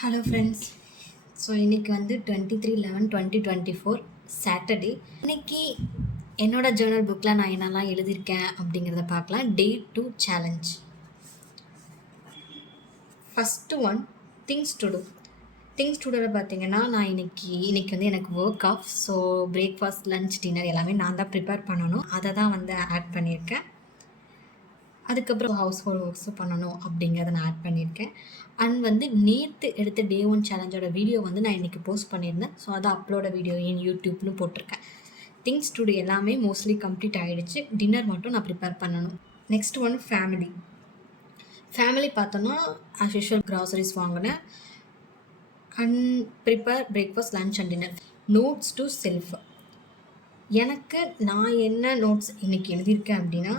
Hello friends. So இன்றைக்கி வந்து 23/11/2024 Saturday. இன்றைக்கி என்னோடய ஜேர்னல் புக்கில் நான் என்னெல்லாம் எழுதியிருக்கேன் அப்படிங்கிறத பார்க்கலாம். Day 2 challenge. First one, things to do. Things to டூவில் பார்த்தீங்கன்னா, நான் இன்றைக்கி வந்து எனக்கு work off. So breakfast, lunch, dinner எல்லாமே நான் தான் ப்ரிப்பேர் பண்ணணும். அதை தான் வந்து ஆட் பண்ணியிருக்கேன். அதுக்கப்புறம் ஹவுஸ் ஹோல்ட் ஒர்க்ஸும் பண்ணணும் அப்படிங்கிறத நான் ஆட் பண்ணியிருக்கேன். அண்ட் வந்து நேற்று எடுத்த Day 1 சேலஞ்சோட வீடியோ வந்து நான் இன்றைக்கி போஸ்ட் பண்ணியிருந்தேன். ஸோ அதை அப்லோட வீடியோ என் யூடியூப்னு போட்டிருக்கேன். திங்ஸ் டுடே எல்லாமே மோஸ்ட்லி கம்ப்ளீட் ஆகிடுச்சு. டின்னர் மட்டும் நான் ப்ரிப்பேர் பண்ணணும். Next one family. ஃபேமிலி பார்த்தோன்னா ஆஸ் யூஷுவல் கிராசரிஸ் வாங்கினேன் and prepare breakfast, lunch and dinner. Notes to self. எனக்கு நான் என்ன நோட்ஸ் இன்றைக்கி எழுதியிருக்கேன் அப்படின்னா,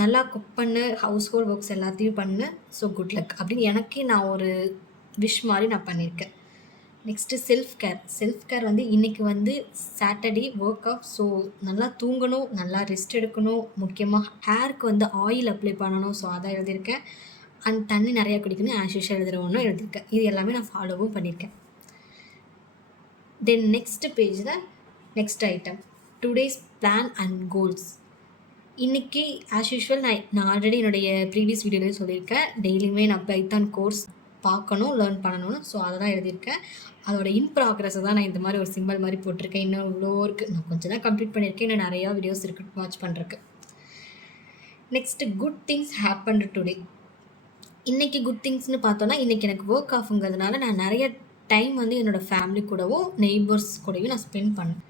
நல்லா குக் பண்ணு, ஹவுஸ் ஹோல்ட் ஒர்க்ஸ் எல்லாத்தையும் பண்ணு, ஸோ குட் லக் அப்படின்னு எனக்கே நான் ஒரு விஷ் மாதிரி நான் பண்ணியிருக்கேன். Next self care. Self care வந்து இன்றைக்கி வந்து சாட்டர்டே ஒர்க் ஆஃப். ஸோ நல்லா தூங்கணும், நல்லா ரெஸ்ட் எடுக்கணும், முக்கியமாக ஹேருக்கு வந்து ஆயில் அப்ளை பண்ணணும். ஸோ அதை எழுதியிருக்கேன். அண்ட் தண்ணி நிறையா குடிக்கணும், ஆஸ் யூஷுவல் எழுதுகிற ஒன்றும் எழுதியிருக்கேன். இது எல்லாமே நான் ஃபாலோவும் பண்ணியிருக்கேன். தென் நெக்ஸ்ட் பேஜில் next item, today's plan and goals. இன்றைக்கி ஆஸ் யூஷுவல் நான் ஆல்ரெடி என்னுடைய ப்ரீவியஸ் வீடியோலேயே சொல்லியிருக்கேன், டெய்லியுமே நான் பைத்தான் கோர்ஸ் பார்க்கணும், லேர்ன் பண்ணணும்னு. ஸோ அதை தான் எழுதியிருக்கேன். அதோட இன் ப்ராக்ரஸை தான் நான் இந்த மாதிரி ஒரு சிம்பிள் மாதிரி போட்டிருக்கேன். இன்னும் இவ்வளோ இருக்குது, நான் கொஞ்சம் தான் கம்ப்ளீட் பண்ணியிருக்கேன். இன்னும் நிறையா வீடியோஸ் இருக்குது வாட்ச் பண்ணுறதுக்கு. Next good things happened today. இன்றைக்கி குட் திங்ஸ்னு பார்த்தோன்னா, இன்றைக்கி எனக்கு ஒர்க் ஆஃபுங்கிறதுனால நான் நிறைய டைம் வந்து என்னோடய ஃபேமிலி கூடவும் நெய்பர்ஸ் கூடவும் நான் ஸ்பெண்ட் பண்ணேன்.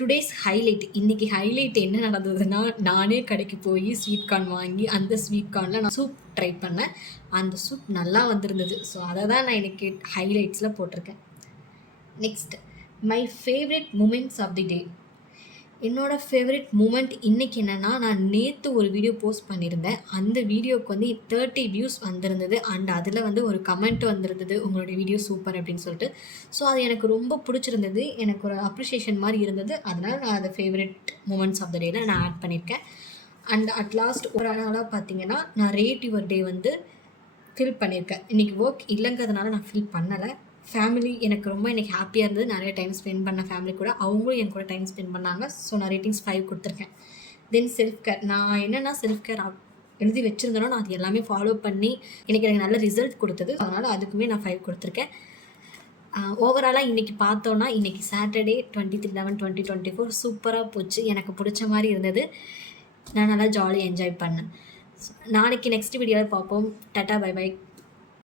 Today's highlight. இன்றைக்கி ஹைலைட் என்ன நடந்ததுன்னா, நானே கடைக்கு போய் ஸ்வீட் கார்ன் வாங்கி அந்த ஸ்வீட் கார்னில் நான் சூப் ட்ரை பண்ணேன். அந்த சூப் நல்லா வந்திருந்தது. ஸோ அதை தான் நான் இன்றைக்கி ஹைலைட்ஸில் போட்டிருக்கேன். Next, my favourite moments of the day. என்னோடய ஃபேவரட் மூமெண்ட் இன்றைக்கி என்னென்னா, நான் நேற்று ஒரு வீடியோ போஸ்ட் பண்ணியிருந்தேன். அந்த வீடியோவுக்கு வந்து 30 வியூஸ் வந்திருந்தது. அண்ட் அதில் வந்து ஒரு கமெண்ட் வந்திருந்தது, உங்களுடைய வீடியோ சூப்பர் அப்படின்னு சொல்லிட்டு. ஸோ அது எனக்கு ரொம்ப பிடிச்சிருந்தது. எனக்கு ஒரு அப்ரிஷியேஷன் மாதிரி இருந்தது. அதனால் நான் அதை ஃபேவரட் மூமெண்ட்ஸ் ஆஃப் த டேயில் நான் ஆட் பண்ணியிருக்கேன். அண்ட் அட் லாஸ்ட் ஒரு நாளாக பார்த்தீங்கன்னா, நான் ரேட் யுவர் டே வந்து ஃபில் பண்ணியிருக்கேன். இன்றைக்கி ஒர்க் இல்லைங்கிறதுனால நான் ஃபில் பண்ணலை. ஃபேமிலி எனக்கு ரொம்ப இன்றைக்கி ஹாப்பியாக இருந்தது. நிறைய டைம் ஸ்பெண்ட் பண்ண ஃபேமிலி கூட, அவங்களும் என் கூட டைம் ஸ்பெண்ட் பண்ணாங்க. ஸோ நான் ரேட்டிங்ஸ் 5 கொடுத்துருக்கேன். தென் செல்ஃப் கேர். நான் என்னென்னா செல்ஃப் கேர் எழுதி வச்சுருந்தேனோ நான் அது எல்லாமே ஃபாலோ பண்ணி எனக்கு நல்ல ரிசல்ட் கொடுத்தது. அதனால் அதுக்குமே நான் 5 கொடுத்துருக்கேன். ஓவராலாக இன்றைக்கி பார்த்தோன்னா, இன்றைக்கி சாட்டர்டே 23/11/2024 சூப்பராக போச்சு. எனக்கு பிடிச்ச மாதிரி இருந்தது. நான் நல்லா ஜாலியாக என்ஜாய் பண்ணேன். நாளைக்கு நெக்ஸ்ட் வீடியோவில் பார்ப்போம். Tata, bye by.